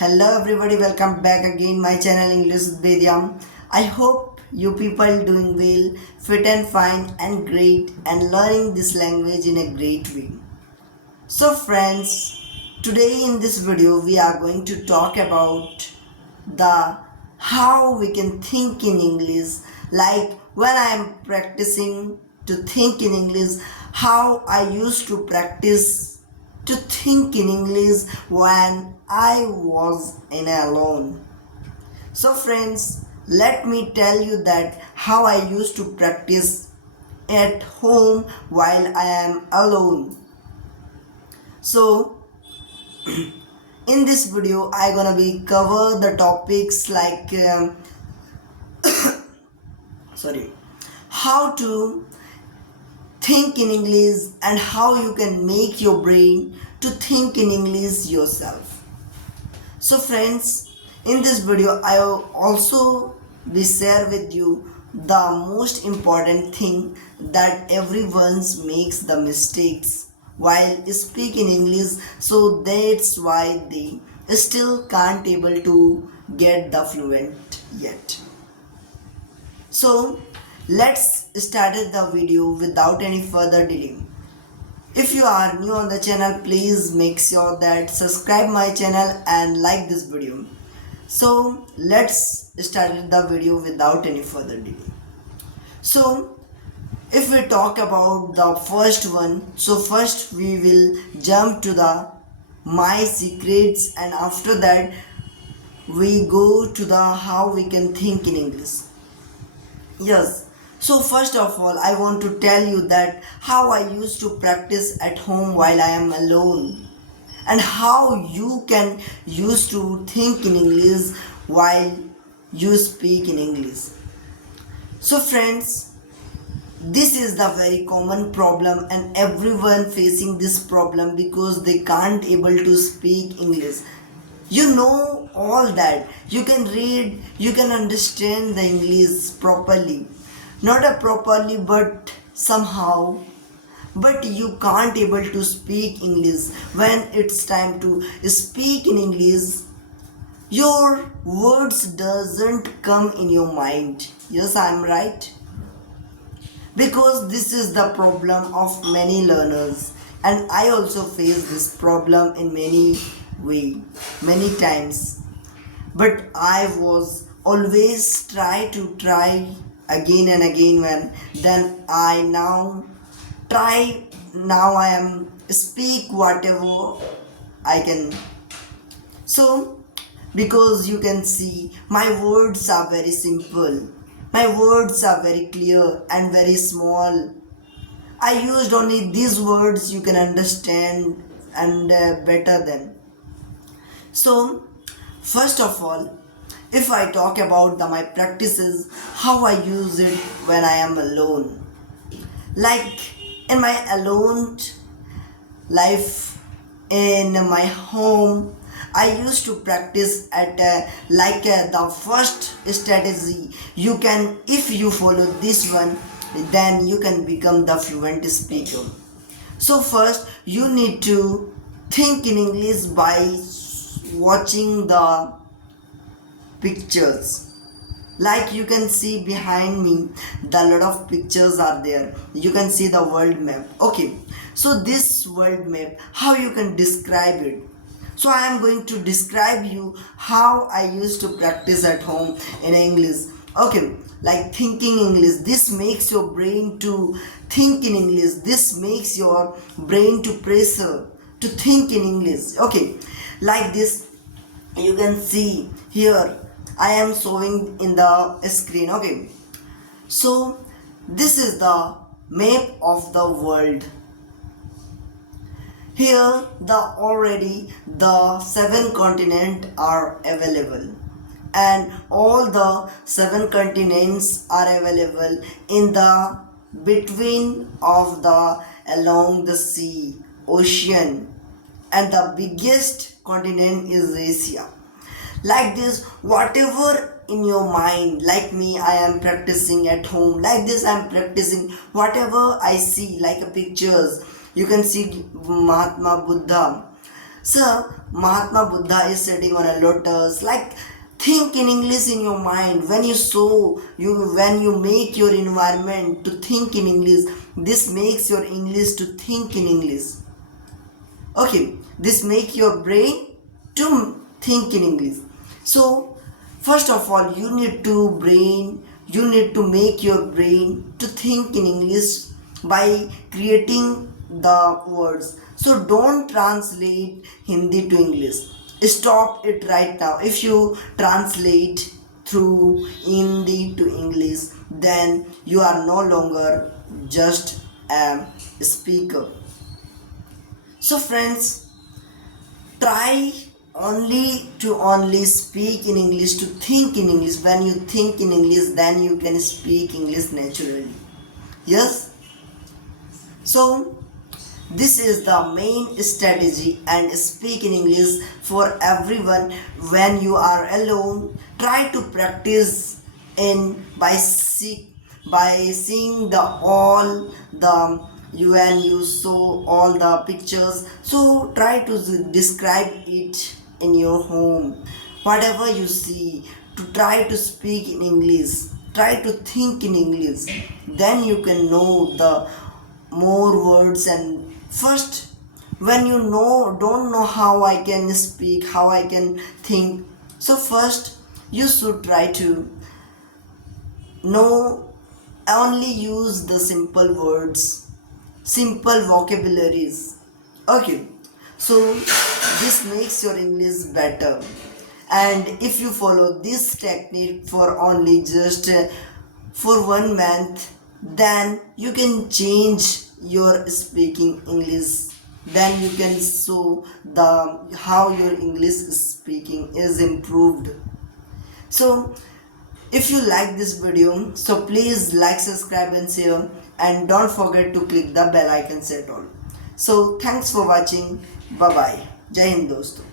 Hello everybody, welcome back again my channel English with Vedyam. I hope you people doing well, fit and fine and great and learning this language in a great way. So friends, today in this video we are going to talk about the how we can think in English, like when I am practicing to think in English, how I used to practice to think in English when I was in alone. So friends, let me tell you that how I used to practice at home while I am alone. So in this video I gonna be cover the topics like sorry, how to think in English and how you can make your brain to think in English yourself. So friends, in this video I will also be share with you the most important thing that everyone makes the mistakes while speaking English, so that's why they still can't able to get the fluent yet. So let's start the video without any further delay. If you are new on the channel, please make sure that subscribe my channel and like this video. So let's start the video without any further delay. So if we talk about the first one, so first we will jump to the my secrets, and after that we go to the how we can think in English. Yes. So first of all, I want to tell you that how I used to practice at home while I am alone, and how you can use to think in English while you speak in English. So friends, this is the very common problem and everyone facing this problem because they can't able to speak English. You know all that, you can read, you can understand the English properly, not a properly but somehow, but you can't able to speak English. When it's time to speak in English, your words doesn't come in your mind. Yes, I'm right, because this is the problem of many learners, and I also face this problem in many times, but I was always try again and again. When then I now try, now I am speak whatever I can. So because you can see my words are very simple, my words are very clear and very small. I used only these words you can understand and better than. So first of all, if I talk about my practices, how I use it when I am alone, like in my alone life in my home, I used to practice at the first strategy. You can, if you follow this one, then you can become the fluent speaker. So first you need to think in English by watching the pictures. Like you can see behind me, the lot of pictures are there. You can see the world map. Okay, so this world map, how you can describe it? So I am going to describe you how I used to practice at home in English. Okay, like thinking English, this makes your brain to think in English, this makes your brain to pressure to think in English. Okay, like this you can see here, I am showing in the screen. Okay, so this is the map of the world. Here the 7 continents are available, and all the 7 continents are available in the between of the along the sea ocean, and the biggest continent is Asia. Like this, whatever in your mind, like me, I am practicing at home. Like this, I am practicing whatever I see, like pictures. You can see Mahatma Buddha. So Mahatma Buddha is sitting on a lotus. Like, think in English in your mind. When you make your environment to think in English, this makes your English to think in English. Okay, this make your brain to think in English. So first of all, you need to make your brain to think in English by creating the words. So don't translate Hindi to English. Stop it right now. If you translate through Hindi to English, then you are no longer just a speaker. So friends, try only speak in English, to think in English. When you think in English, then you can speak English naturally. Yes. So this is the main strategy, and speak in English for everyone. When you are alone, try to practice in by seeing the all the when you saw all the pictures. So try to describe it in your home. Whatever you see, to try to speak in English, try to think in English. Then you can know the more words. And first, when you don't know how I can speak, how I can think, so first you should try to know, only use the simple words, simple vocabularies. Okay, so this makes your English better. And if you follow this technique for only just for 1 month, then you can change your speaking English. Then you can show the how your English speaking is improved. So if you like this video, so please like, subscribe and share, and don't forget to click the bell icon set all. So thanks for watching. Bye bye. Jai Hind दोस्तों.